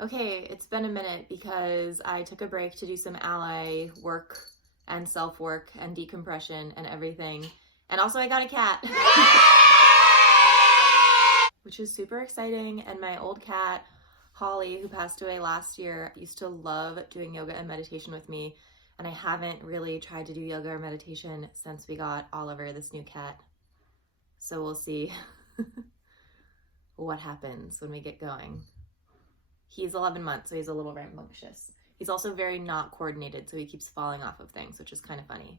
Okay, it's been a minute because I took a break to do some ally work and self-work and decompression and everything. And also I got a cat, which is super exciting. And my old cat, Holly, who passed away last year, used to love doing yoga and meditation with me. And I haven't really tried to do yoga or meditation since we got Oliver, this new cat. So we'll see what happens when we get going. He's 11 months, so he's a little rambunctious. He's also very not coordinated, so he keeps falling off of things, which is kind of funny.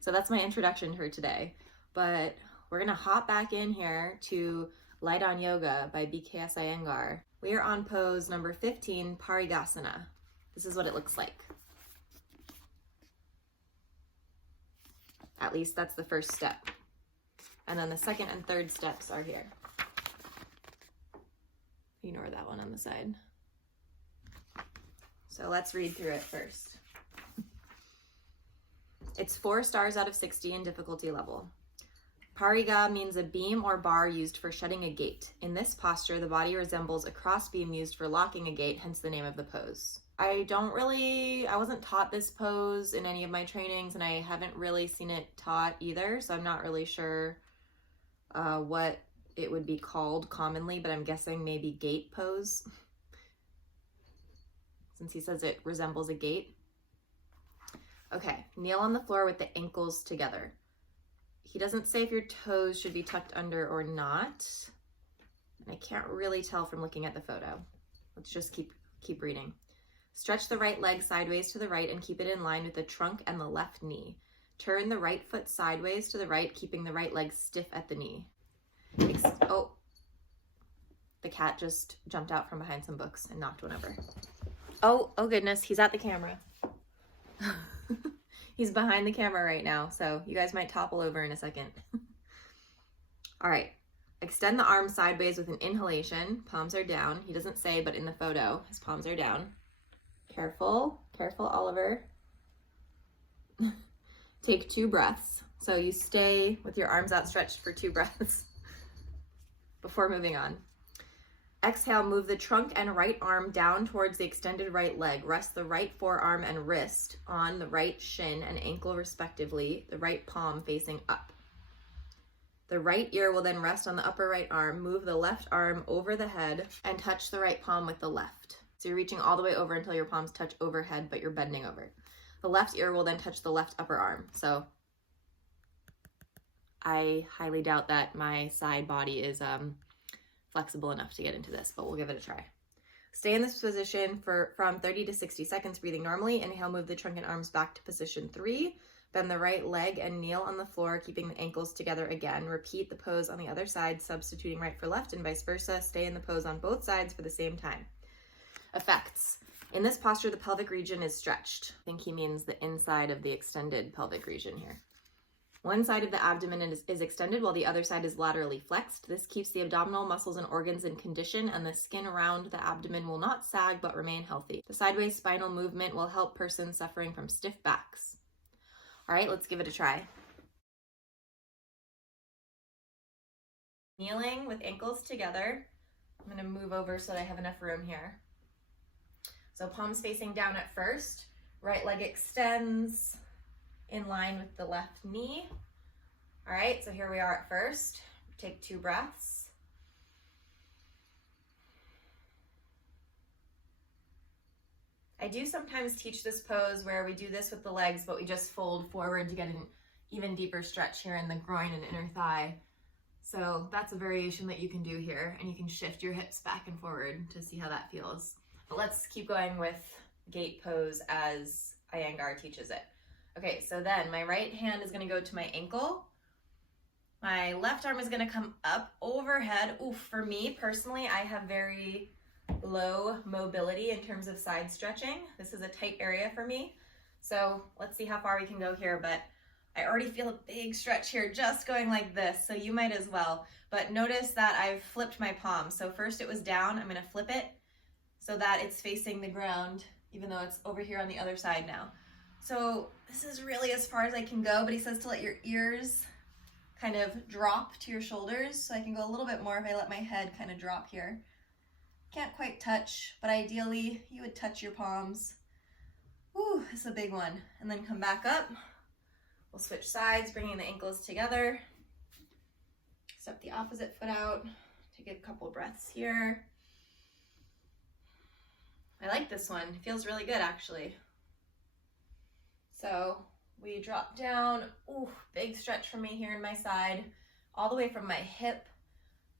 So that's my introduction to her today. But we're gonna hop back in here to Light on Yoga by BKS Iyengar. We are on pose number 15, Parighāsana. This is what it looks like. At least that's the first step. And then the second and third steps are here. Ignore that one on the side. So let's read through it first. It's 4 stars out of 60 in difficulty level. Parighā means a beam or bar used for shutting a gate. In this posture, the body resembles a cross beam used for locking a gate, hence the name of the pose. I wasn't taught this pose in any of my trainings, and I haven't really seen it taught either, so I'm not really sure what it would be called commonly, but I'm guessing maybe gate pose, since he says it resembles a gate. Okay, kneel on the floor with the ankles together. He doesn't say if your toes should be tucked under or not, and I can't really tell from looking at the photo. Let's just keep reading. Stretch the right leg sideways to the right and keep it in line with the trunk and the left knee. Turn the right foot sideways to the right, keeping the right leg stiff at the knee. Oh, the cat just jumped out from behind some books and knocked one over. Oh goodness, he's at the camera. He's behind the camera right now, so you guys might topple over in a second. All right, extend the arms sideways with an inhalation. Palms are down. He doesn't say, but in the photo, his palms are down. Careful, Oliver. Take 2 breaths. So you stay with your arms outstretched for 2 breaths before moving on. Exhale, move the trunk and right arm down towards the extended right leg. Rest the right forearm and wrist on the right shin and ankle respectively, the right palm facing up. The right ear will then rest on the upper right arm. Move the left arm over the head and touch the right palm with the left. So you're reaching all the way over until your palms touch overhead, but you're bending over. The left ear will then touch the left upper arm. So I highly doubt that my side body is flexible enough to get into this, but we'll give it a try. Stay in this position from 30 to 60 seconds, breathing normally. Inhale, move the trunk and arms back to position 3. Bend the right leg and kneel on the floor, keeping the ankles together again. Repeat the pose on the other side, substituting right for left and vice versa. Stay in the pose on both sides for the same time. Effects. In this posture, the pelvic region is stretched. I think he means the inside of the extended pelvic region here. One side of the abdomen is extended while the other side is laterally flexed. This keeps the abdominal muscles and organs in condition, and the skin around the abdomen will not sag but remain healthy. The sideways spinal movement will help persons suffering from stiff backs. All right, let's give it a try. Kneeling with ankles together. I'm going to move over so that I have enough room here. So palms facing down at first. Right leg extends in line with the left knee. All right, so here we are at first. Take 2 breaths. I do sometimes teach this pose where we do this with the legs, but we just fold forward to get an even deeper stretch here in the groin and inner thigh. So that's a variation that you can do here, and you can shift your hips back and forward to see how that feels. But let's keep going with gate pose as Iyengar teaches it. Okay, so then my right hand is gonna go to my ankle. My left arm is gonna come up overhead. Oof, for me personally, I have very low mobility in terms of side stretching. This is a tight area for me. So let's see how far we can go here, but I already feel a big stretch here just going like this, so you might as well. But notice that I've flipped my palm. So first it was down, I'm gonna flip it so that it's facing the ground, even though it's over here on the other side now. So this is really as far as I can go, but he says to let your ears kind of drop to your shoulders, so I can go a little bit more if I let my head kind of drop here. Can't quite touch, but ideally you would touch your palms. Woo, it's a big one. And then come back up. We'll switch sides, bringing the ankles together. Step the opposite foot out. Take a couple breaths here. I like this one. It feels really good, actually. So we drop down. Ooh, big stretch for me here in my side, all the way from my hip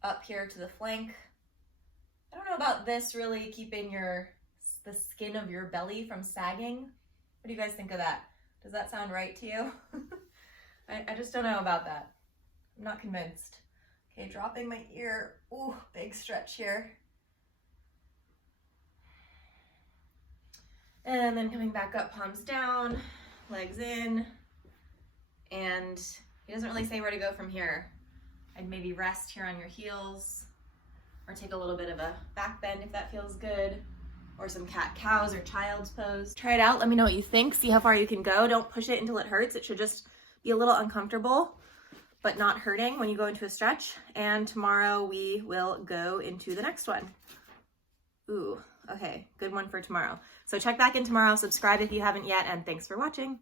up here to the flank. I don't know about this really keeping the skin of your belly from sagging. What do you guys think of that? Does that sound right to you? I just don't know about that. I'm not convinced. Okay, dropping my ear. Ooh, big stretch here. And then coming back up, palms down, legs in. And he doesn't really say where to go from here. I'd maybe rest here on your heels, or take a little bit of a back bend if that feels good, or some cat-cows or child's pose. Try it out, let me know what you think, see how far you can go. Don't push it until it hurts. It should just be a little uncomfortable, but not hurting when you go into a stretch. And tomorrow we will go into the next one. Ooh, okay, good one for tomorrow. So check back in tomorrow, subscribe if you haven't yet, and thanks for watching.